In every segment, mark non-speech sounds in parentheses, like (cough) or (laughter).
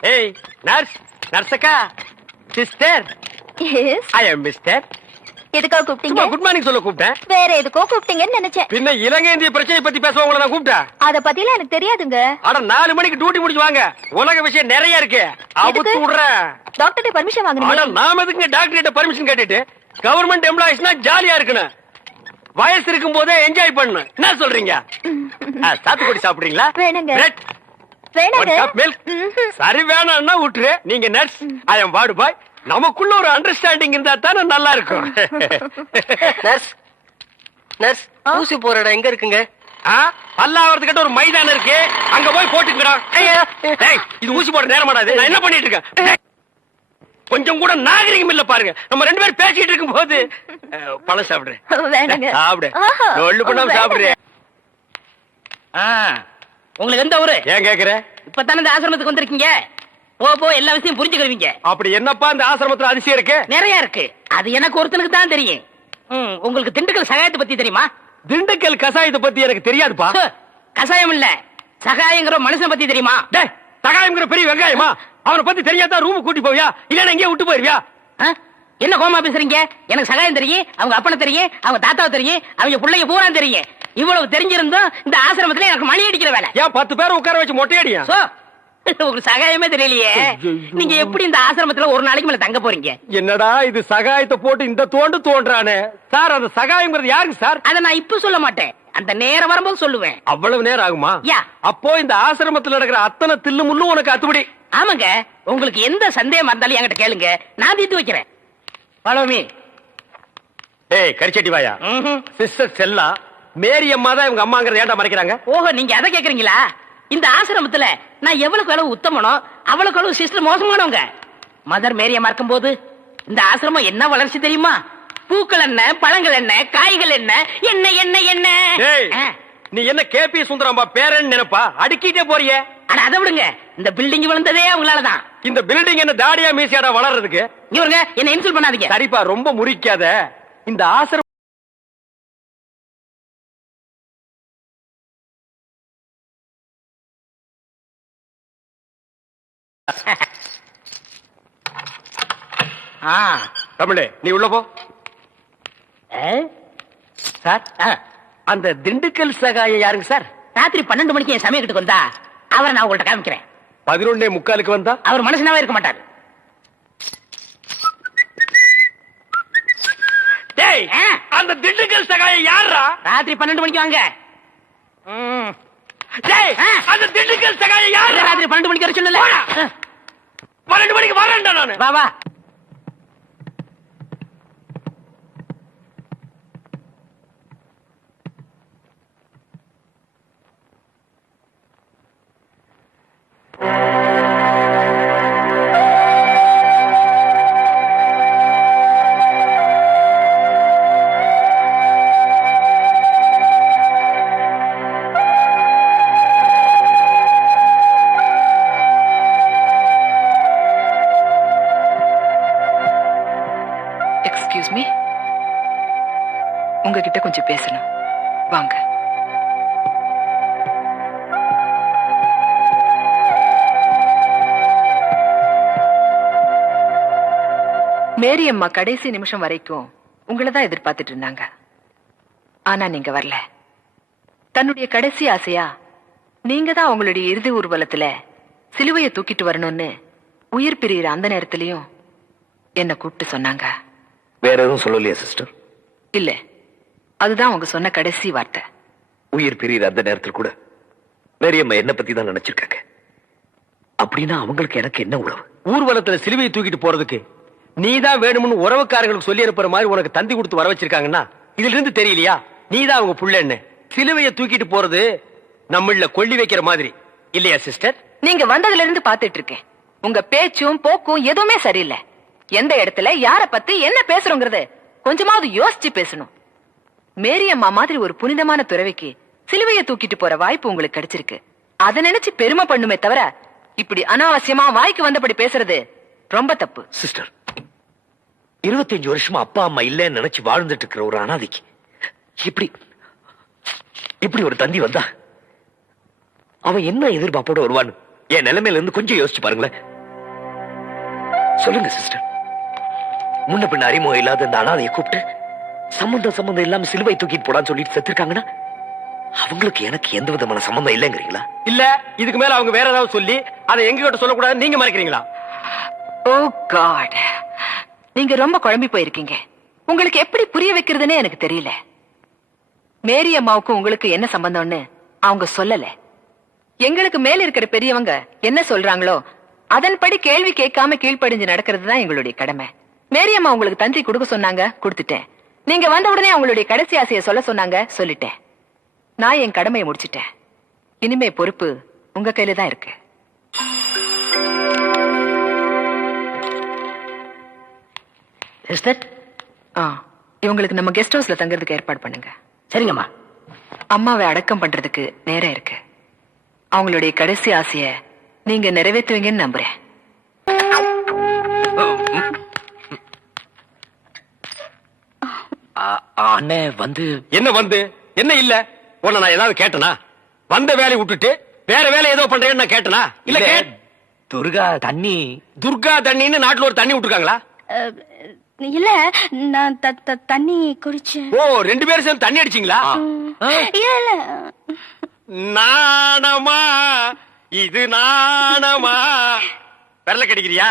ஏய் nurse நர்ஸக்கா sister yes I am mister எதுக்காக கூப்பிட்டீங்க? குட் மார்னிங் சொல்ல கூப்பிட்டேன். வேற எதுக்கோ கூப்பிட்டீங்கன்னு நினைச்சேன். பின்ன இலங்கை இந்திய பிரச்சனை பத்தி பேச உங்களை நான் கூப்பிட்டேன். அத பத்திலாம் எனக்கு தெரியாதுங்க. அட நாலு மணிக்கு டியூட்டி முடிச்சு வாங்க. உலக விஷயம் நிறைய இருக்கு. அவுத்து? விடுறேன். டாக்டர்கிட்ட பர்மிஷன் வாங்கணும் நாம எதுக்கு டாக்டர் கிட்ட பர்மிஷன் கேட்டுட்டு? கவர்மெண்ட் எம்ப்ளாயிஸ்னா ஜாலியா இருக்கணும். வயசு இருக்கும் போதே என்ஜாய் பண்ணணும். என்ன சொல்றீங்க? (laughs) சாத்துக்குடி சாப்பிடுறீங்களா? வேணுங்க. சரி வேணாம்னா விட்டுரு நீங்க nurse I am ward boy நமக்குள்ள ஒரு அண்டர்ஸ்டாண்டிங் இருந்தா தானே நல்லா இருக்கும். (laughs) நர்ஸ் நர்ஸ் ஊசி போற இடம் எங்க இருக்குங்க? பல்லாவரத்துக்கிட்ட ஒரு மைதானம் இருக்கு. அங்க போய் போட்டுங்கடா டேய், இது ஊசி போட நேரம் மாடாது நான் என்ன பண்ணிட்டு இருக்கேன்? கொஞ்சம் கூட நாகரிகம் இல்ல பாருங்க. நம்ம ரெண்டு பேரும் பேசிட்டு இருக்கும் போது பழம் சாப்பிடுறேன். வேணாங்க. சாப்பிடு. பண்ணாம. சாப்பிடுறேன் ஆ, உங்களுக்கு எந்த ஊரு? ஏன் கேக்குற? இப்பதானே இந்த ஆசிரமத்துக்கு வந்திருக்கீங்க. போ போ எல்லா விஷயம் புரிஞ்சுக்கிருவீங்க அப்படி என்னப்பா இந்த ஆசிரமத்துல அதிசயம் இருக்கு? நிறைய இருக்கு. அது எனக்கு ஒருத்தனுக்கு தான் தெரியும். ம், உங்களுக்கு திண்டுக்கல் சகாயத்தை பத்தி தெரியுமா? திண்டுக்கல் கசாயத்தை பத்தி எனக்கு தெரியாதுப்பா. கசாயம் இல்ல. சகாயங்கிற மனுஷன் பத்தி தெரியுமா? டேய் தகாயம்ங்கிற பெரிய வெங்காயமா? அவனை பத்தி தெரியாதா ரூம் கூட்டி போவியா? இல்லன்னா எங்கேயே விட்டு போயிருவியா? என்ன கோமா பேசுறீங்க? எனக்கு சகாயம் தெரியும் அவங்க அப்பனை தெரியும் அவங்க தாத்தாவை தெரியும் அவங்க பிள்ளைங்க பூரா தெரியும். இவ்வளவு தெரிஞ்சிருந்தும் இந்த ஆசிரமத்துல எனக்கு மணி அடிக்கிற வேலை. ஏன் பத்து பேரை உட்கார வச்சு மொட்டையடியா சோ உங்களுக்கு சகாயமே தெரியலையே. நீங்க எப்படி இந்த ஆசிரமத்துல ஒரு நாளைக்கு மேல தங்க போறீங்க? என்னடா இது சகாயத்தை போட்டு இந்த தோண்டு தோன்றானே? சார் அந்த சகாயம்ங்கிறது யாருக்கு சார்? அத நான் இப்ப சொல்ல மாட்டேன். அந்த நேரம் வரும்போது சொல்லுவேன். அவ்வளவு நேரம் ஆகுமா. அப்போ இந்த ஆசிரமத்துல நடக்கிற அத்தனை தில்லு முள்ளும் உனக்கு அத்துபடி ஆமாங்க. உங்களுக்கு எந்த சந்தேகம் இருந்தாலும் என்கிட்ட கேளுங்க. நான் தீர்த்து வைக்கிறேன். பழமி. ஏய் கரிச்சட்டி வாயா. சிஸ்டர் செல்லா மேரி அம்மா தான் இவங்க அம்மாங்கிறத ஏன்டா மறைக்கிறாங்க? ஓஹோ நீங்க அதை கேக்குறீங்களா? இந்த ஆசிரமத்துல நான் எவ்வளவுக்கு அளவு உத்தமனோ அவ்வளவுக்கு அளவு சிஸ்டர் மோசமானவங்க. மதர் மேரியமா இருக்கும் போது இந்த ஆசிரமம் என்ன வளர்ச்சி தெரியுமா? பூக்கள் என்ன பழங்கள் என்ன காய்கள் என்ன என்ன என்ன என்ன. நீ என்ன கேபி சுந்தரம்பா பேரன் நினைப்பா? அடுக்கிட்டே போறியே. ஆனா அதை விடுங்க. இந்த பில்டிங் விழுந்ததே அவங்களாலதான். இந்த பில்டிங் என்ன தாடியா மீசியாடா வளர்றதுக்கு? இவருங்க என்ன இன்சல்ட் பண்ணாதீங்க. சரிப்பா ரொம்ப முறிக்காத. இந்த ஆசிரமம் தமிழே நீ உள்ள போ? சார். அந்த திண்டுக்கல் சகாயம் யாருங்க சார்? ராத்திரி பன்னெண்டு மணிக்கு என் சமயக்கிட்டு வந்தா அவரை நான் உங்கள்ட்ட காமிக்கிறேன். பதினொன்னே முக்காலுக்கு வந்தா? அவர் மனுஷனாவே இருக்க மாட்டாரு. அந்த திண்டுக்கல் சகாயம் யாரா ராத்திரி பன்னெண்டு மணிக்கு வாங்க. அந்த திண்டுக்கல் இல்ல, யாரா ராத்திரி பன்னெண்டு மணிக்கு வர சொல்லல. பன்னெண்டு மணிக்கு வரேன்டா நானு. வா வா. எக்ஸ்கியூஸ் மேரி அம்மா கடைசி நிமிஷம் வரைக்கும் உங்களை தான் எதிர்பார்த்துட்டு இருந்தாங்க. ஆனா நீங்க வரல. தன்னுடைய கடைசி ஆசையா நீங்க தான் அவங்களுடைய இறுதி ஊர்வலத்துல சிலுவையை தூக்கிட்டு வரணும்னு உயிர் பிரியிற அந்த நேரத்திலயும் என்ன கூப்பிட்டு சொன்னாங்க. வேற எதுவும் சொல்லலையா சிஸ்டர்? இல்ல. அதுதான் அவங்க சொன்ன கடைசி வார்த்தை. உயிர் பிரியிற அந்த நேரத்தில் கூட மேரியம்மா என்ன பத்தி தான் நினைச்சிருக்காங்க. அப்படின்னா அவங்களுக்கு எனக்கு என்ன உறவு? ஊர்வலத்துல சிலுவையை தூக்கிட்டு போறதுக்கு நீதான் வேணும்னு உறவுக்காரங்களுக்கு சொல்லி அனுப்புற மாதிரி உனக்கு தந்தி கொடுத்து வர வச்சிருக்காங்கன்னா இதுல இருந்து தெரியலையா? நீதான் அவங்க புள்ளன்னு. சிலுவையை தூக்கிட்டு போறது நம்மள கொள்ளி வைக்கிற மாதிரி. இல்லையா சிஸ்டர்? நீங்க வந்ததுல இருந்து பாத்துட்டு இருக்கேன் உங்க பேச்சும் போக்கும் எதுவுமே சரியில்லை. எந்த இடத்துல யார பத்தி என்ன பேசுறோங்கிறது கொஞ்சமாவது யோசிச்சு பேசணும். மேரி அம்மா மாதிரி ஒரு புனிதமான துறவிக்கு சிலுவையை தூக்கிட்டு போற வாய்ப்பு உங்களுக்கு கிடைச்சிருக்கு. அதை நினைச்சு பெருமை பண்ணுமே தவிர இப்படி அனாவசியமா வாய்க்கு வந்தபடி பேசுறது ரொம்ப தப்பு. சிஸ்டர் இருபத்தஞ்சு வருஷமா அப்பா அம்மா இல்லைன்னு நினைச்சு வாழ்ந்துட்டு இருக்கிற ஒரு அனாதைக்கு. இப்படி இப்படி ஒரு தந்தி வந்தா அவன் என்ன எதிர்பார்ப்போட வருவான்னு என் நிலைமையில இருந்து கொஞ்சம் யோசிச்சு பாருங்களேன். சொல்லுங்க சிஸ்டர் முன்ன பின்ன அறிமுகம் இல்லாத இந்த அனாதையை கூப்பிட்டு சம்பந்தம் சம்பந்தம் இல்லாம சிலுவை தூக்கிட்டு போடான்னு சொல்லிட்டு செத்துருக்காங்கன்னா அவங்களுக்கு எனக்கு எந்த விதமான சம்பந்தம் இல்லைங்கிறீங்களா? இல்ல இதுக்கு மேல அவங்க வேற ஏதாவது சொல்லி அதை எங்க கிட்ட சொல்லக்கூடாது நீங்க மறைக்கிறீங்களா? ஓ காட் நீங்க ரொம்ப குழம்பி போயிருக்கீங்க. உங்களுக்கு எப்படி புரிய வைக்கிறதுனே எனக்கு தெரியல. மேரி அம்மாவுக்கும் உங்களுக்கு என்ன சம்பந்தம்னு அவங்க சொல்லல. எங்களுக்கு மேல இருக்கிற பெரியவங்க என்ன சொல்றாங்களோ அதன்படி கேள்வி கேட்காம கீழ்ப்படிஞ்சு நடக்கிறது தான் எங்களுடைய கடமை. மேரி அம்மா உங்களுக்கு தந்தி கொடுக்க சொன்னாங்க கொடுத்துட்டேன். நீங்க வந்த உடனே அவங்களுடைய கடைசி ஆசையை சொல்ல சொன்னாங்க சொல்லிட்டேன். நான் என் கடமையை முடிச்சிட்டேன். இனிமே பொறுப்பு உங்க கையில தான் இருக்கு. சிஸ்டர் ஆ இவங்களுக்கு நம்ம கெஸ்ட் ஹவுஸ்ல தங்குறதுக்கு ஏற்பாடு பண்ணுங்க. சரிங்கம்மா. அம்மாவை அடக்கம் பண்றதுக்கு நேரம் இருக்கு. அவங்களுடைய கடைசி ஆசைய நீங்க நிறைவேற்றுவீங்கன்னு நம்புறேன். அண்ணே வந்து என்ன வந்து? என்ன இல்ல? உன்னை நான் ஏதாவது கேட்டனா? வந்த வேலையை விட்டுட்டு வேற வேலை ஏதோ பண்றேன்னு நான் கேட்டனா? இல்ல துர்கா தண்ணி துர்கா தண்ணின்னு நாட்டுல ஒரு தண்ணி விட்டுருக்காங்களா? இல்ல நான் தண்ணி குடிச்சேன். ஓ ரெண்டு பேரும் சேர்ந்து தண்ணி அடிச்சீங்களா? இல்ல இல்ல. நாணமா இது நாணமா. விரல கடிக்கிறியா?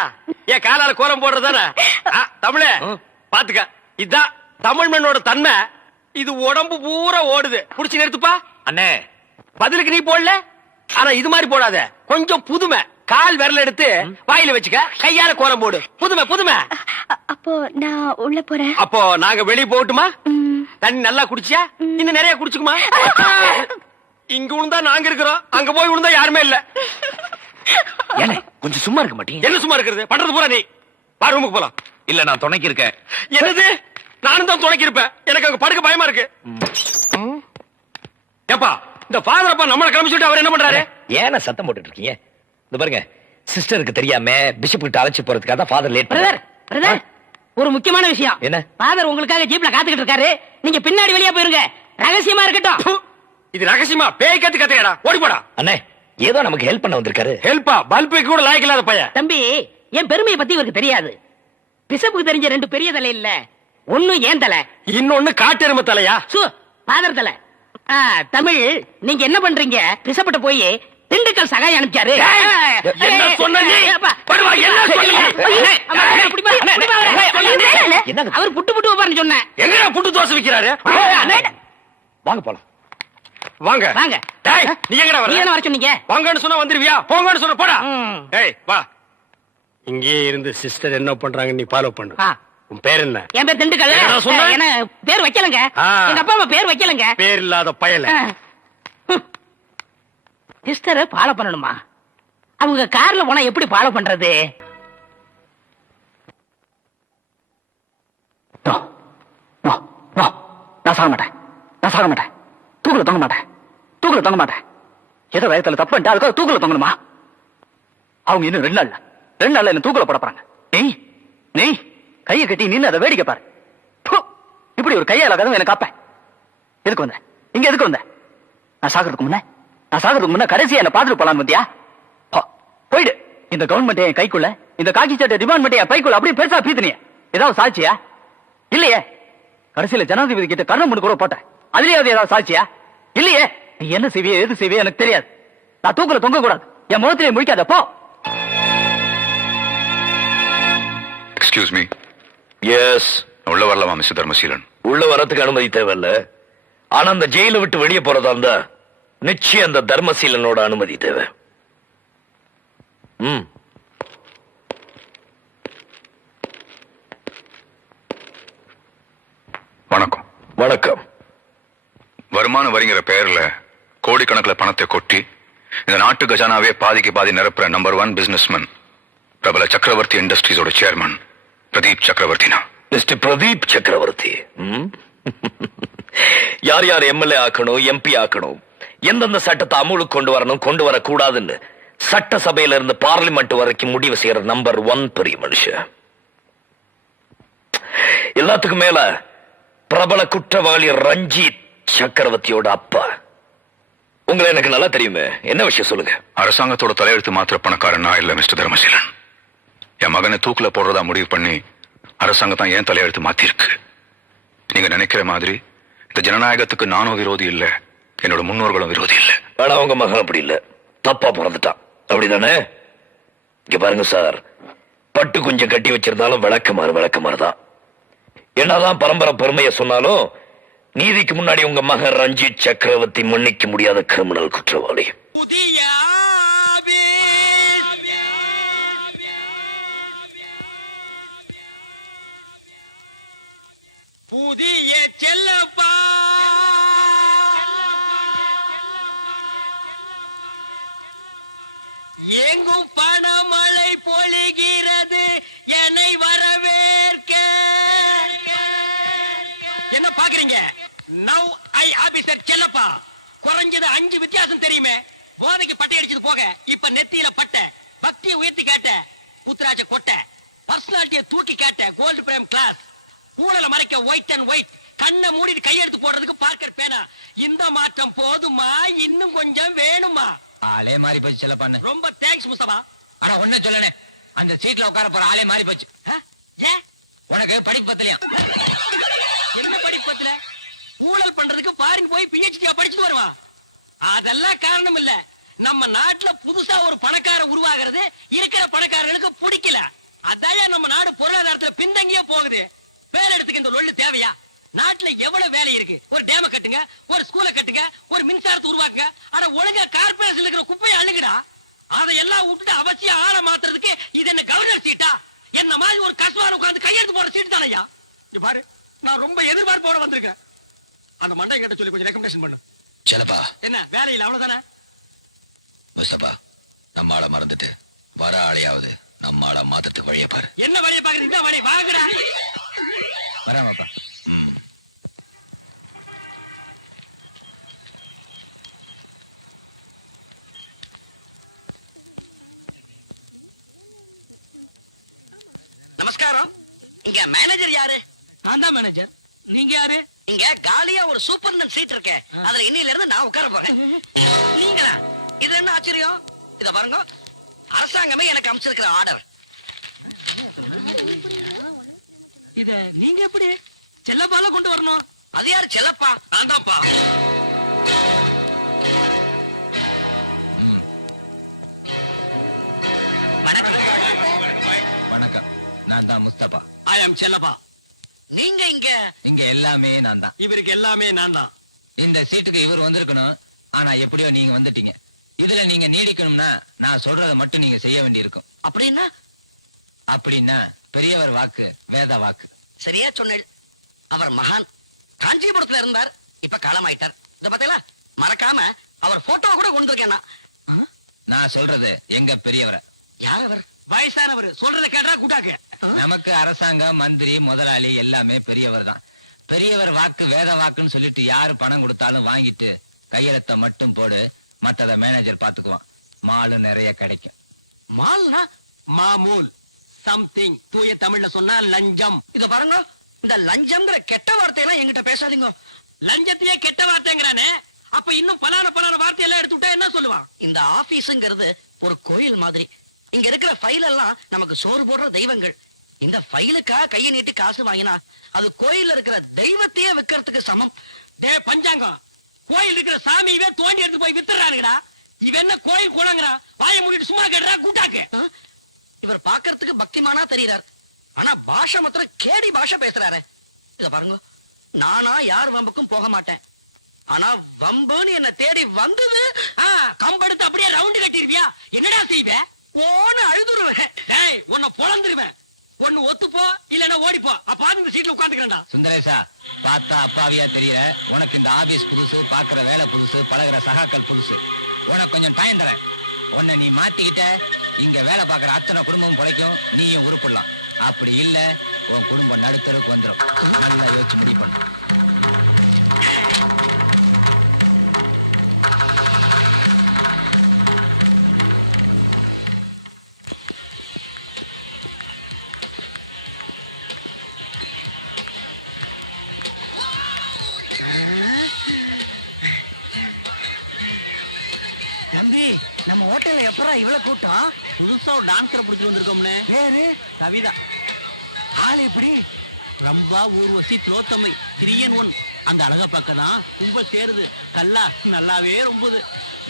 ஏன் காலால கோலம் போடுறதானே தமிழே பாத்துக்க. இதுதான் தமிழ் மண்ணோட தன்மை. இது உடம்பு பூரா ஓடுது. புடிச்சு நிறுத்துப்பா. அண்ணே. பதிலுக்கு நீ போடல? ஆனா இது மாதிரி போடாத. கொஞ்சம் புதுமை. கால் விரல எடுத்து வாயில வச்சுக்க. கையால கோலம் போடு. புதுமை புதுமை. அப்போ நான் உள்ள போறேன். அப்போ நாங்க வெளிய போகட்டுமா. தண்ணி நல்லா குடிச்சியா? இன்னும் நிறைய குடிச்சுக்குமா? இங்க விழுந்தா நாங்க இருக்கிறோம். அங்க போய் விழுந்தா யாருமே இல்ல. கொஞ்சம் சும்மா இருக்க மாட்டீங்க என்ன சும்மா இருக்கிறது? பண்றது பூரா நீ. வா ரூமுக்கு போலாம். இல்ல நான் துணைக்கு இருக்கேன் என்னது? நானும் தான் துணைக்கி இருப்பேன் எனக்கு அங்க படுக்க பயமா இருக்கு. ஏப்பா இந்த ஃபாதர் அப்பா நம்மள கிளம்பி சொல்லிட்டு அவர் என்ன பண்றாரு? ஏன சத்தம் போட்டுட்டு இருக்கீங்க இந்த பாருங்க சிஸ்டருக்கு தெரியாம பிஷப் கிட்ட அழைச்சு போறதுக்காக தான் ஃபாதர் லேட் பிரதர் பிரதர் ஒரு முக்கியமான விஷயம். என்ன? ஃபாதர் உங்களுக்காக ஜீப்ல காத்துக்கிட்டு இருக்காரு. நீங்க பின்னாடி வெளியே போயிருங்க. ரகசியமா இருக்கட்டும். இது ரகசியமா? பேய் கத்து கத்தையடா ஓடி போடா. அண்ணே ஏதோ நமக்கு ஹெல்ப் பண்ண வந்திருக்காரு. ஹெல்ப்பா பல்புக்கு கூட லாய்க்கு இல்லாத பையன். தம்பி என் பெருமையை பத்தி இவருக்கு தெரியாது. பிசப்புக்கு தெரிஞ்ச ரெண்டு பெரிய தலை இல்ல. ஒண்ணு ஏன் தலை. இன்னொன்னு காட்டெருமை தலையா? சு ஃபாதர் தலை. ஆ, தமிழ் நீங்க என்ன பண்றீங்க? பிசப்பிட்ட போய் திண்டுக்கல் சகாய் அனுப்பிச்சாரு. அவர் புட்டு புட்டு வைப்பாருன்னு சொன்னேன் எங்க புட்டு தோசை விக்கிறாரு? வாங்க. போலாம். வாங்க. வாங்க. டேய், நீ எங்கடா நீ வர? தானே வர சொன்னீங்க? வாங்கன்னு சொன்னா வந்துருவியா? போங்கன்னு சொன்ன போடா. ஏய் வா. இங்கேயே இருந்து சிஸ்டர் என்ன பண்றாங்க நீ ஃபாலோ பண்ணு. உன் பேர் என்ன? என் பேர் திண்டுக்கல். பேர் வைக்கலங்க. எங்க அப்பா அம்மா பேர் வைக்கலங்க. பேர் இல்லாத பயல. சிஸ்டரை ஃபாலோ பண்ணணுமா? அவங்க கார்ல போனா எப்படி ஃபாலோ பண்றது? நோ நோ நான் சாக மாட்டேன். நான் சாக மாட்டேன். தூக்குல தொங்க மாட்டேன். தூக்குல தொங்க மாட்டேன். ஏதோ வயத்துல தப்பு அதுக்காக தூக்குல தொங்கணுமா? அவங்க இன்னும் ரெண்டு நாள்ல. ரெண்டு நாள்ல என்ன தூக்குல போட போறாங்க. நீ நீ கையை கட்டி நின்று அதை வேடிக்கை பாரு. ப்பு, இப்படி ஒரு கையால கதவு எனக்கு காப்பேன். எதுக்கு வந்த? இங்க எதுக்கு வந்த? நான் சாகிறதுக்கு முன்ன நான் சாகிறதுக்கு முன்ன கடைசியா என்ன பாத்துட்டு போலான்னு வந்தியா? போ, போயிடு. இந்த கவர்மெண்ட் என் கைக்குள்ள இந்த காக்கி சட்டை டிபார்ட்மெண்ட் என் பைக்குள்ள அப்படியே பெருசா பீத்துனிய. ஏதாவது சாட்சியா இல்லையே. கடைசியில ஜனாதிபதி கிட்ட கண்ணம் கூட போட்டேன். அதுலயாவது ஏதாவது சாட்சியா இல்லையே. நீ என்ன செய்விய எது செய்விய எனக்கு தெரியாது. நான் தூக்குல தொங்க கூடாது என் முகத்திலே முடிக்காத போ. எக்ஸ்கியூஸ் மீ எஸ் உள்ள வரலாமா மிஸ்டர் தர்மசீலன்? உள்ள வரதுக்கு அனுமதி தேவையில்ல. ஆனா அந்த ஜெயில விட்டு வெளியே போறதா இருந்தா நிச்சயம் அந்த தர்மசீலனோட அனுமதி தேவை. ம். வணக்கம். வணக்கம். வருமான வரிங்கிற பெயர்ல கோடிக்கணக்கில் பணத்தை கொட்டி இந்த நாட்டு கஜானாவே பாதிக்கு பாதி நிரப்புற நம்பர் ஒன் பிசினஸ்மேன் பிரபல சக்கரவர்த்தி இண்டஸ்ட்ரீஸோட சேர்மன் பிரதீப் சக்கரவர்த்தினா மிஸ்டர் பிரதீப் சக்கரவர்த்தி? யார் யார் எம்எல்ஏ ஆக்கணும் எம்பி ஆக்கணும்? எந்தெந்த சட்டத்தை அமுலுக்கு கொண்டு வரணும் கொண்டு வரக்கூடாதுன்னு சட்டசபையில இருந்து பார்லிமெண்ட் வரைக்கும் முடிவு செய்யற நம்பர் ஒன் பெரிய மனுஷன். எல்லாத்துக்கும் மேல பிரபல குற்றவாளி ரஞ்சித் சக்கரவர்த்தியோட அப்பா. உங்களை எனக்கு நல்லா தெரியுமே. என்ன விஷயம் சொல்லுங்க? அரசாங்கத்தோட தலையெழுத்து மாத்திர பணக்காரன் நான் இல்ல மிஸ்டர் தர்மசீலன்? என் மகனை தூக்குல போடுறதா முடிவு பண்ணி அரசாங்கம் தான் ஏன் தலையெழுத்து மாத்திருக்கு நீங்க நினைக்கிற மாதிரி இந்த ஜனநாயகத்துக்கு நானும் விரோதி இல்ல. என்னோட முன்னோர்களும் விரோதி இல்ல. ஆனா உங்க மகன் அப்படி இல்ல. தப்பா பிறந்துட்டான். அப்படிதானே? இங்க பாருங்க சார். பட்டு கொஞ்சம் கட்டி வச்சிருந்தாலும் விளக்கமாறு விளக்கமாறு தான். என்னதான் பரம்பரை பெருமையை சொன்னாலும் நீதிக்கு முன்னாடி உங்க மகன் ரஞ்சித் சக்கரவர்த்தி மன்னிக்க முடியாத கிரிமினல் குற்றவாளி. புதிய புதிய எங்கும் பணமழை பொழிகிறது என்னை வரவேற்க. என்ன பாக்குறீங்க நவ் ஐ ஆபிசர் செல்லப்பா. குறைஞ்சது அஞ்சு வித்தியாசம் தெரியுமே. போதைக்கு பட்டை அடிச்சது போக இப்ப நெத்தியில பட்ட. பக்தியை உயர்த்தி கேட்ட புத்ராஜ கொட்டை. பர்சனாலிட்டியை தூக்கி கேட்ட கோல்டு பிரேம் கிளாஸ் ஊழலை மறைக்க ஒயிட் அண்ட் ஒயிட் கண்ணை மூடிட்டு கையெடுத்து போடுறதுக்கு பார்க்கர் பேனா. இந்த மாற்றம் போதுமா? இன்னும் கொஞ்சம் வேணுமா? ஆளே மாறி போச்சு செல்ல பண்ண. ரொம்ப தேங்க்ஸ் முஸ்தபா. ஆனா ஒண்ணு சொல்லணே அந்த சீட்ல உட்கார போற ஆளே மாறி போச்சு? ஏன் உனக்கு படிப்பு பத்தலையா? என்ன படிப்பத்துல ஊழல் பண்றதுக்கு பாரின் போய் பிஹெச்டியா படிச்சுட்டு வருவான் அதெல்லாம் காரணம் இல்ல. நம்ம நாட்டுல புதுசா ஒரு பணக்கார உருவாகிறது இருக்கிற பணக்காரர்களுக்கு பிடிக்கல. அதான் நம்ம நாடு பொருளாதாரத்துல பின்தங்கியே போகுது. வேலை எடுத்துக்க இந்த லொள்ளு தேவையா? நாட்டுல எவ்வளவு வேலை இருக்கு? ஒரு டேம கட்டுங்க ஒரு ஸ்கூலை கட்டுங்க ஒரு மின்சாரத்தை உருவாக்குங்க. ஆனா ஒழுங்கா கார்பரேஷன்ல இருக்கிற குப்பையை அள்ளுங்கடா. அதையெல்லாம் விட்டுட்டு அவசியம் ஆள மாத்துறதுக்கு இது என்ன கவர்னர் சீட்டா என்ன மாதிரி ஒரு கஸ்வால உட்கார்ந்து கையெழுத்து போற சீட்டு தானையா இங்க பாரு நான் ரொம்ப எதிர்பார்ப்போட வந்திருக்கேன். அந்த மண்டை கிட்ட சொல்லி கொஞ்சம் ரெக்கமெண்டேஷன் பண்ணு. செல்லப்பா. என்ன வேலையில் அவ்வளவுதானே? முஸ்தபா நம்ம ஆளை மறந்துட்டு வர ஆளையாவது நம்ம ஆளை மாத்தத்துக்கு வழிய பாரு. என்ன வழியை பாக்குறீங்க இந்த வழி வாங்குடா வராமப்பா நமஸ்காரம் இங்க மேனேஜர் யாரு? நான் தான் மேனேஜர் நீங்க யாரு? இங்க காலியா ஒரு சூப்பர்னன் சீட் இருக்கு. அதுல இன்னையில இருந்து நான் உட்கார போறேன். நீங்களா? இது என்ன ஆச்சரியம்? இத பாருங்க. அரசாங்கமே எனக்கு அமைச்சிருக்கிற ஆர்டர் இத நீங்க எப்படி செல்லப்பால கொண்டு வரணும்? அது யாரு செல்லப்பா? அதான்ப்பா வணக்கம். நான் தான் முஸ்தபா. ஐ அம் செல்லப்பா. நீங்க இங்க. இங்க எல்லாமே நான் தான் இவருக்கு எல்லாமே நான் தான் இந்த சீட்டுக்கு இவர் வந்திருக்கணும். ஆனா எப்படியோ நீங்க வந்துட்டீங்க. இதுல நீங்க நீடிக்கணும்னா நான் சொல்றத மட்டும் நீங்க செய்ய வேண்டியிருக்கும். அப்படின்னா? அப்படின்னா பெரியவர் வாக்கு வேத வாக்கு. சரியா சொன்னேள் அவர் மகான். காஞ்சிபுரத்துல இருந்தார். இப்ப காலமாயிட்டார். இந்த பாத்தீங்களா மறக்காம அவர் போட்டோ கூட கொண்டு வைக்கணும் நான் சொல்றது எங்க பெரியவரை. யார் அவர்? வயசானவர். சொல்றத கேட்டா கூட்டாக்கு. நமக்கு அரசாங்கம் மந்திரி முதலாளி எல்லாமே பெரியவர் தான் பெரியவர் வாக்கு வேத வாக்குன்னு சொல்லிட்டு யாரு பணம் கொடுத்தாலும் வாங்கிட்டு கையெழுத்த மட்டும் போடு மத்தத மேனேஜர் பாத்துக்குவான். மாலு நிறைய கிடைக்கும். மால்னா மாமூல் சம்திங் தூய தமிழ்ல சொன்னா லஞ்சம். இத பாருங்க இந்த லஞ்சம்ங்கிற கெட்ட வார்த்தையெல்லாம் என்கிட்ட பேசாதீங்க. லஞ்சத்தையே கெட்ட வார்த்தைங்கிறானே அப்ப இன்னும் பலான பலான வார்த்தையெல்லாம் எடுத்து விட்டா என்ன சொல்லுவான்? இந்த ஆபீஸ்ங்கிறது ஒரு கோயில் மாதிரி. இங்க இருக்கிற ஃபைல் எல்லாம் நமக்கு சோறு போடுற தெய்வங்கள். இந்த ஃபைலுக்கா கையை நீட்டி காசு வாங்கினா அது கோயில்ல இருக்கிற தெய்வத்தையே விக்கிறதுக்கு சமம். டே பஞ்சாங்கம். கோயில் இருக்கிற சாமியவே தோண்டி எடுத்து போய் வித்துறானுங்கடா. இவன் என்ன கோயில் கூடங்கிறா? வாயை மூடிட்டு சும்மா கேடுறா கூட்டாக்கு. இவர் பாக்குறதுக்கு பக்திமானா தெரியறார். ஆனா பாஷை மாத்திரம் கேடி பாஷை பேசுறாரு. இத பாருங்க. நானா யார் வம்புக்கும் போக மாட்டேன். ஆனா வம்புன்னு என்ன தேடி வந்தது கம்பெடுத்து அப்படியே ரவுண்டு கட்டிருவியா? என்னடா செய்வே? ஓன்னு அழுதுருவேன். உன்னை பொழந்துருவேன். ஒண்ணு ஒத்துப்போ இல்லன்னா ஓடிப்போ. அப்பா இந்த சீட்ல உட்காந்துக்கிறேன்டா சுந்தரேஷா பார்த்தா அப்பாவியா தெரியல உனக்கு இந்த ஆபீஸ் புதுசு பாக்குற வேலை புதுசு பழகுற சகாக்கள் புதுசு. உனக்கு கொஞ்சம் டைம் தரேன். உன்னை நீ மாத்திக்கிட்ட இங்க வேலை பாக்குற அத்தனை குடும்பம் பிழைக்கும் நீயும் உருப்பிடலாம். அப்படி இல்ல உன் குடும்பம் நடுத்தருக்கு வந்துடும் நல்லா யோசிச்சு முடிவு பண்ணு. புதுசா ஒரு டான்ஸரை பிடிச்சிட்டு வந்திருக்கோம்னே. பேரு கவிதா. ஆள் எப்படி? ரம்பா ஊர்வசி திலோத்தமை த்ரீ ஒன் அந்த அழகா பக்கம் தான் கும்பல் சேருது. கல்லா நல்லாவே ரொம்புது.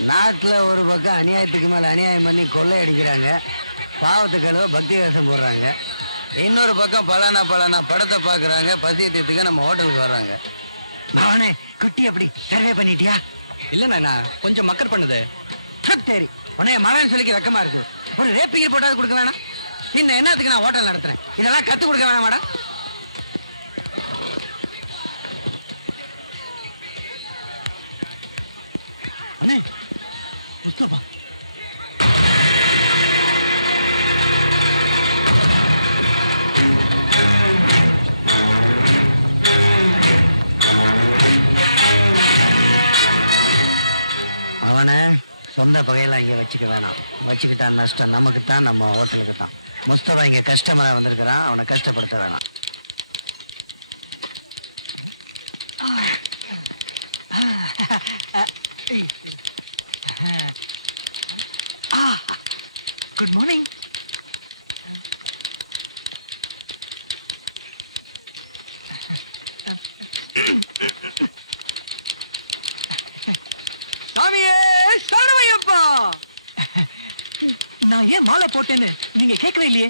நாட்டுல ஒரு பக்கம் அநியாயத்துக்கு மேல அநியாயம் பண்ணி கொள்ளை அடிக்கிறாங்க பாவத்துக்கு அளவு பக்தி வேஷம் போடுறாங்க. இன்னொரு பக்கம் பலானா பலானா படத்தை பாக்குறாங்க பசியத்துக்கு நம்ம ஹோட்டலுக்கு வர்றாங்க. பவனே குட்டி அப்படி சர்வே பண்ணிட்டியா? இல்லண்ணா நான் கொஞ்சம் மக்கர் பண்ணுது. சரி. உன்னைய மகன் சொல்லிக்க வெக்கமா இருக்கு. ஒரு ரேப்பிங்க போட்டாவது கொடுக்க வேணாம். இந்த என்னத்துக்கு நான் ஹோட்டல் நடத்துறேன்? இதெல்லாம் கத்து கொடுக்க வேணாம் மேடம். சொந்த பகையெல்லாம் அங்கே வச்சுக்க வேணாம். வச்சுக்கிட்டா நஷ்டம். நமக்கு தான் நம்ம ஹோட்டலுக்கு தான். முஸ்தபா இங்கே கஸ்டமராக வந்திருக்கிறான். அவனை கஷ்டப்படுத்த வேணாம் குட் மார்னிங் சாமியே சரணமையப்பா நான் ஏன் மாலை போட்டேன்னு நீங்க கேட்கவே இல்லையே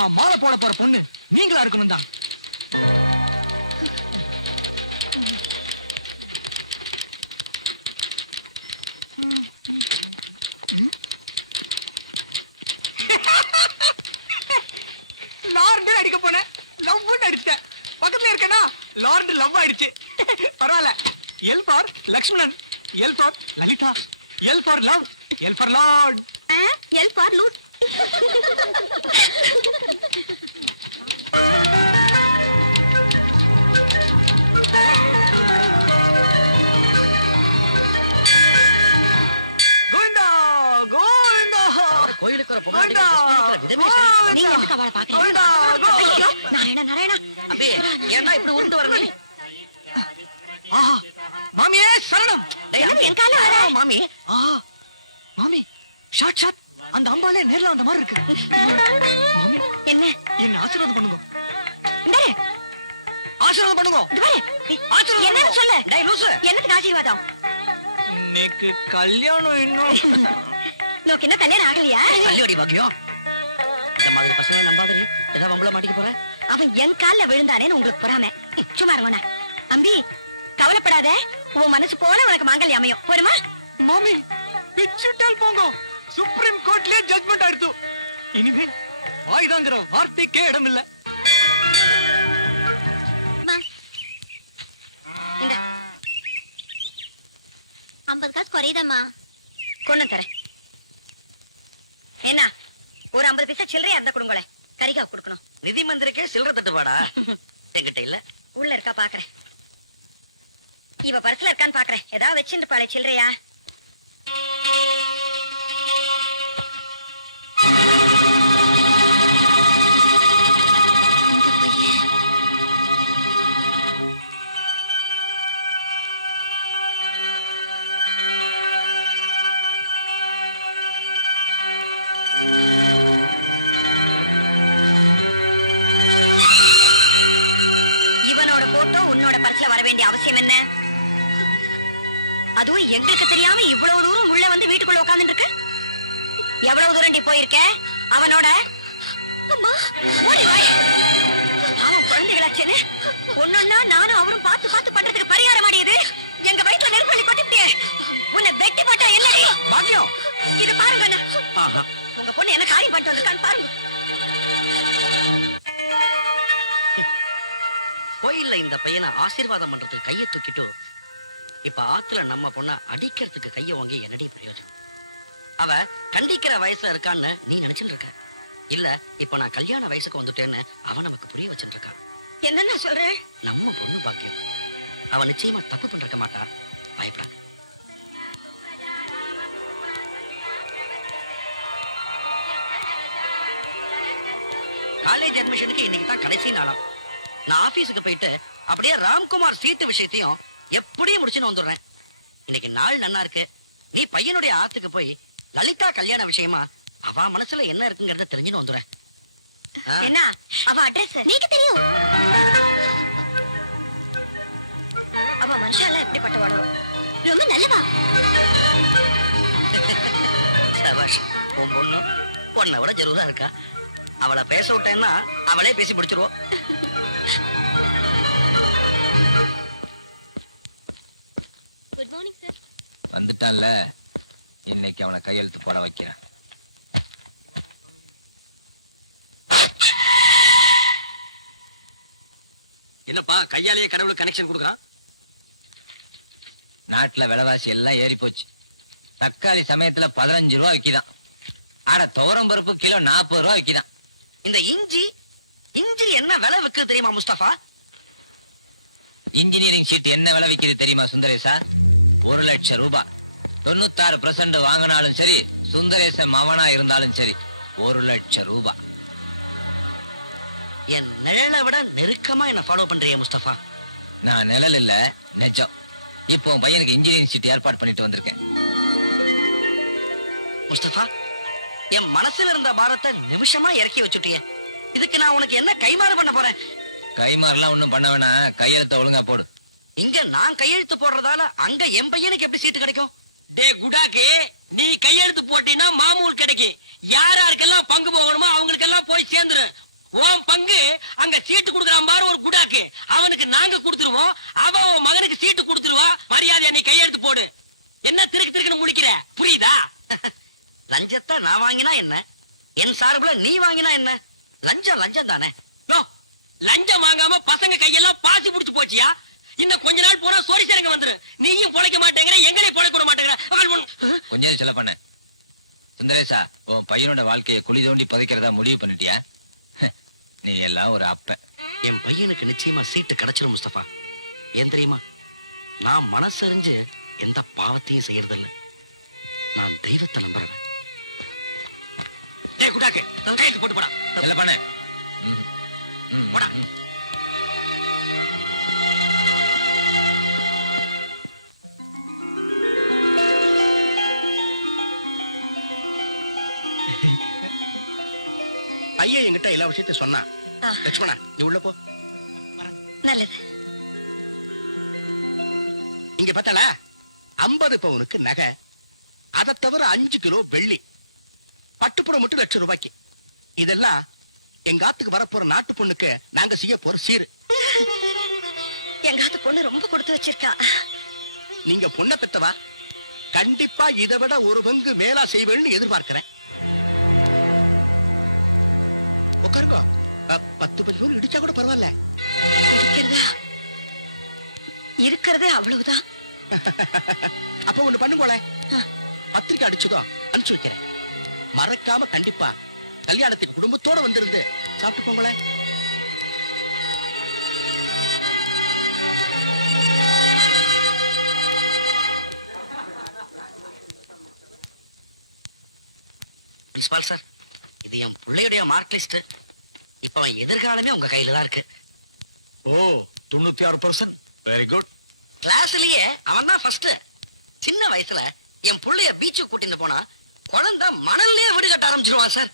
நான் மாலை போட போற பொண்ணு நீங்களா இருக்கணும் தான். லார்டு அடிக்க போனேன் லவ் அடிச்ச பக்கத்துல இருக்கேனா? லார்டு லவ் ஆயிடுச்சு. பரவாயில்ல. L for Lakshmanan L for Lalitha L for love L for lord. L for loot மாமியே சரணம். மாமி. மாமி ஷாட் ஷாட் அந்த அம்பாலே நேர்ல வந்த மாதிரி இருக்கு. என்ன? என்ன ஆசீர்வாதம் பண்ணுங்க. ஆசீர்வாதம் பண்ணுங்க. என்னன்னு சொல்லு? டேய் லூசு. என்னத்துக்கு ஆசீர்வாதம்? இன்னைக்கு கல்யாணம் இன்னும். நோக்கு என்ன கல்யாணம் ஆகலையா? கல்யாணி பாக்கியம் இந்த மாதிரி பசங்க நம்பாதீங்க ஏதாவது வம்பள மாட்டிக்க போற? அவன் என் கால்ல விழுந்தானேன்னு உங்களுக்கு பொறாம. சும்மா இருங்கண்ணா அம்பி கவலைப்படாத. உன் மனசு போல உனக்கு மாங்கல்யம் அமையும். போருமா மாமி பிச்சுட்டால் போங்க. சுப்ரீம் கோர்ட்லயே ஜட்மெண்ட் ஆயிடுத்து இனிமே ஆயுதாங்கிற வார்த்தைக்கே இடம் இல்ல ஐம்பது காசு குறையுதம்மா. கொண்டு தரேன். என்ன ஒரு ஐம்பது பைசா சில்லறையா இருந்தா கொடுங்களேன். கறிக்கா கொடுக்கணும். நிதி மந்திரிக்கே சில்லற தட்டுப்பாடா? (laughs) என்கிட்ட இல்ல. உள்ள இருக்கா பாக்குறேன். இவ பர்ஸ்ல இருக்கான்னு பாக்குறேன். ஏதாவது வச்சுட்டு பாரு சில்லறையா? அதுவும் எங்களுக்கு தெரியாம இவ்வளவு தூரம் உள்ள வந்து வீட்டுக்குள்ள உட்கார்ந்துட்டு இருக்கு எவ்வளவு தூரம் நீ போயிருக்க? அவனோட. அவன் குழந்தைகளாச்சேன்னு. ஒன்னொன்னா நானும் அவரும் பார்த்து பார்த்து பண்றதுக்கு பரிகாரம் ஆடியது எங்க வயிற்றுல நெருப்பள்ளி கொட்டிட்டே உன்னை வெட்டி போட்டா என்னடி? பாக்கியம். இது பாருங்க. உங்க பொண்ணு என்ன காரியம் பண்ணிட்டு வந்திருக்கான்னு பாருங்க. கோயில்ல இந்த பையனை ஆசீர்வாதம் பண்றதுக்கு கையை தூக்கிட்டு இப்ப ஆத்துல நம்ம பொண்ண அடிக்கிறதுக்கு கைய வாங்கி என்னடி பிரயோஜனம்? அவ கண்டிக்கிற வயசுல இருக்கான்னு நீ நினைச்சிட்டு இருக்க. இல்ல இப்ப நான் கல்யாண வயசுக்கு வந்துட்டேன்னு அவன் நமக்கு புரிய வச்சுட்டு இருக்கான். என்னென்ன சொல்றேன் நம்ம பொண்ணு பாக்கியம். அவன் நிச்சயமா தப்பு பண்ணிருக்க மாட்டா. பயப்படாத. காலேஜ் அட்மிஷனுக்கு இன்னைக்கு தான் கடைசி நாளாம் நான் ஆபீஸுக்கு போயிட்டு அப்படியே ராம்குமார் சீட்டு விஷயத்தையும் எப்படியும் முடிச்சுன்னு வந்துடுறேன். இன்னைக்கு நாள் நன்னா இருக்கு. நீ பையனுடைய ஆத்துக்கு போய் லலிதா கல்யாண விஷயமா அவ மனசுல என்ன இருக்குங்கறத தெரிஞ்சுன்னு வந்துடுறேன்? என்ன? அவ அட்ரஸ் நீக்கு தெரியும். அவ மனுஷால எப்படிப்பட்டவாளோ ரொம்ப நல்லவா? சபாஷ் உன் பொண்ணு பொண்ணை விட ஜெருவா இருக்கா. அவளை பேச விட்டேன்னா அவளே பேசி பிடிச்சிருவோம் வந்துட்டான்ல. இன்னைக்கு அவனை கையெழுத்து போட வைக்கிறேன். என்னப்பா கையாலேயே கடவுளுக்கு கனெக்ஷன் கொடுக்குறான்? நாட்டுல விலைவாசி எல்லாம் ஏறி போச்சு. தக்காளி சமயத்துல பதினஞ்சு ரூபா விக்கிதான். ஆட துவரம் பருப்பு கிலோ நாற்பது ரூபா விக்கிதான். இந்த இஞ்சி இஞ்சி என்ன விலை விக்குது தெரியுமா முஸ்தபா? இன்ஜினியரிங் ஷீட் என்ன விலை விக்குது தெரியுமா சுந்தரேசா? ஒரு லட்சம் ரூபாய். தொண்ணூத்தாறு பர்சன்ட் வாங்கினாலும் சரி சுந்தரேசன் மவனா இருந்தாலும் சரி ஒரு லட்சம் ரூபாய். என் நிழலை விட நெருக்கமா என்ன ஃபாலோ பண்றிய முஸ்தபா. நான் நிழல் இல்ல நெச்சம். இப்போ பையனுக்கு இன்ஜினியரிங் ஷீட் ஏற்பாடு பண்ணிட்டு வந்திருக்கேன். முஸ்தபா என் மனசுல இருந்த பாரத்தை நிமிஷமா இறக்கி வச்சுட்டிய. இதுக்கு நான் உனக்கு என்ன கைமாறு பண்ண போறேன்? கைமாறலாம் ஒண்ணும் பண்ண வேணாம். கையெழுத்த ஒழுங்கா போடு. இங்க நான் கையெழுத்து போடுறதால அங்க என் பையனுக்கு எப்படி சீட்டு கிடைக்கும்? டே குடாக்கு நீ கையெழுத்து போட்டீன்னா மாமூல் கிடைக்கும் யார் யாருக்கெல்லாம் பங்கு போகணுமோ அவங்களுக்கெல்லாம் போய் சேர்ந்துரு. உன் பங்கு அங்க சீட்டு கொடுக்குறான் பாரு ஒரு குடாக்கு. அவனுக்கு நாங்க கொடுத்துருவோம். அவன் உன் மகனுக்கு சீட்டு கொடுத்துருவா. மரியாதையா நீ கையெழுத்து போடு. என்ன திருக்கு திருக்குன்னு முடிக்கிற? புரியுதா? லஞ்சத்தை நான் வாங்கினா என்ன? என் சார்புல நீ வாங்கினா என்ன? லஞ்சம் லஞ்சம் தானே. லஞ்சம் வாங்காம பசங்க கையெல்லாம் பாசி புடிச்சு போச்சியா? இன்னும் கொஞ்ச நாள் போனா சோரி சேரங்க வந்துரு. நீயும் பொழைக்க மாட்டேங்கிற எங்களையும் பொழைக்க விட மாட்டேங்கிற. கொஞ்சம் செல்ல பண்ண. சுந்தரேசா உன் பையனோட வாழ்க்கையை குழி தோண்டி புதைக்கிறதா முடிவு பண்ணிட்டியா? நீ எல்லாம் ஒரு அப்பன் என் பையனுக்கு நிச்சயமா சீட்டு கிடைச்சிடும் முஸ்தபா. ஏன் தெரியுமா? நான் மனசறிஞ்சு எந்த பாவத்தையும் செய்யறதில்ல. நான் தெய்வத்தை நம்புறேன். போட்டு போடா. போடா. எல்லா விஷயத்தையும் சொன்னா லட்சுமணா நீ உள்ள போ. நல்லது. இங்க பார்த்தால ஐம்பது பவுனுக்கு நகை. அதை தவிர அஞ்சு கிலோ வெள்ளி. பட்டுப்புறம் மட்டும் லட்சம் ரூபாய்க்கு. இதெல்லாம் எங்க ஆத்துக்கு வரப்போற நாட்டு பொண்ணுக்கு நாங்க செய்ய போற சீரு. எங்காத்து பொண்ணு ரொம்ப கொடுத்து வச்சிருக்கா. நீங்க பொண்ணை பெத்தவா? கண்டிப்பா இதை விட ஒரு பங்கு மேலா செய்வேன்னு எதிர்பார்க்கிறேன். பத்து நூறு இடிச்சா கூட பரவாயில்ல. இருக்கிறதா அவ்வளவுதான். அப்ப ஒண்ணு பண்ணுங்களேன் பத்திரிக்கை அடிச்சதோ அனுப்பிச்சு வைக்கிறேன். மறக்காம கண்டிப்பா கல்யாணத்துக்கு குடும்பத்தோட வந்திருந்து சாப்பிட்டு போங்களேன் பிரின்சிபால் சார் இது என் பிள்ளையுடைய மார்க் லிஸ்ட் இப்ப அவன் எதிர்காலமே உங்க கையில தான் இருக்கு. ஓ தொண்ணூத்தி ஆறு பர்சன்ட் வெரி குட் கிளாஸ்லயே அவன் தான் ஃபர்ஸ்ட் சின்ன வயசுல என் புள்ளைய பீச்சுக்கு கூட்டிட்டு போனா குழந்தை மணல்லயே வீடு கட்ட ஆரம்பிச்சிருவான் சார்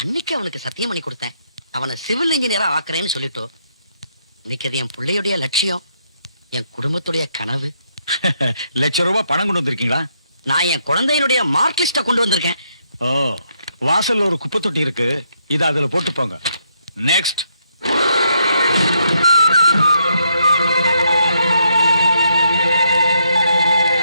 அன்னைக்கு அவனுக்கு சத்தியம் பண்ணி கொடுத்தேன். அவனை சிவில் இன்ஜினியரா ஆக்குறேன்னு சொல்லிட்டு. இன்னைக்கு அது என் பிள்ளையுடைய லட்சியம். என் குடும்பத்துடைய கனவு. (laughs) லட்சம் ரூபாய் பணம் கொண்டு வந்திருக்கீங்களா? நான் என் குழந்தையினுடைய மார்க் லிஸ்ட கொண்டு வந்திருக்கேன். ஓ வாசல்ல ஒரு குப்பை தொட்டி இருக்கு. இதை அதுல போட்டு போங்க Next.